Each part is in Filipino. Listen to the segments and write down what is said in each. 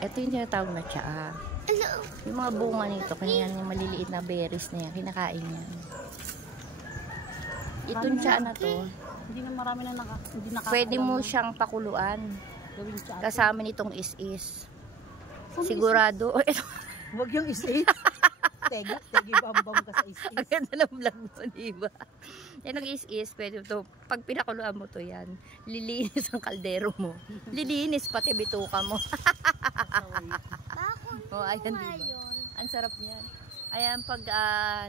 Ito yung tinatawag na tsaa. Yung mga bunga nito, kanyan yung maliliit na berries na yan, kinakain yan. Itong tsaa na to, Hindi na marami na pwede mo siyang pakuluan. gawin tsaa. Kasama nitong is-is. Sigurado. Huwag yung is-is. Tegi bambam ka sa is-is. Ang ganda ng vlog mo, diba? Yan ang is-is, pwede to. Pag pinakuluan mo to yan, lilinis ang kaldero mo. Lilinis pati bituka mo. Oh, ayan, diba? Ang sarap niyan. Ayan, pag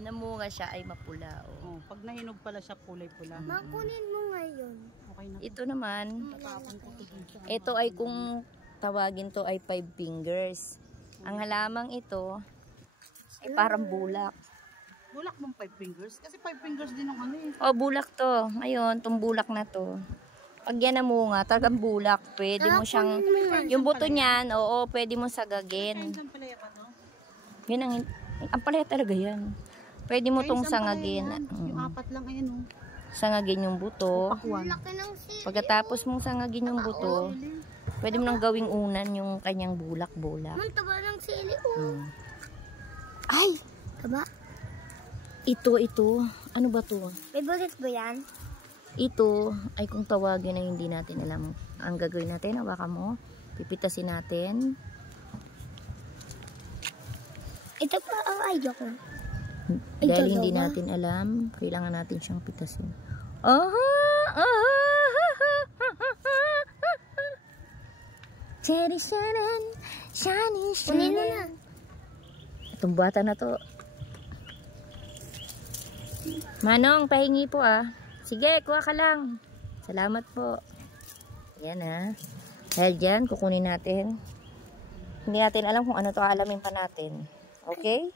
namunga siya ay mapula. Oh. Pag nahinog pala siya, kulay-pula. Makunin mo ngayon. Okay na. Ito naman, ito ay kung tawagin to ay 5 fingers. Ang halamang ito ay parang bulak. Bulak mong 5 fingers? Kasi 5 fingers din ang ano eh. Oh, bulak to. Ngayon, itong bulak na to. Pag yan namunga, talagang bulak. Pwede mo siyang, yung buto niyan, oo, pwede mo sagagin. Yan ang palaya talaga yan. Pwede mo tong sangagin. Yung 4 lang, ayan o. Sangagin yung buto. Laki ng sili. Pagkatapos mong sangagin yung buto, pwede mo nang gawing unan yung kanyang bulak-bulak. Ang taba ng sili. Ay! Taba? Ito. Ano ba to? Favorite ba yan? Ito ay kung tawagin na hindi natin alam. Ang gagawin natin, hawakan mo. Pipitasin natin. Ito pa ang idea ko. Dahil hindi natin alam, kailangan natin siyang pitasin. Cherry shanan, shiny Kunin mo na. shanan. Itong bata na to. Manong, pahingi po ah. Sige, kuha ka lang. Salamat po. Yan ah. Dahil dyan, kukunin natin. Hindi natin alam kung ano to, alamin pa natin. Okay?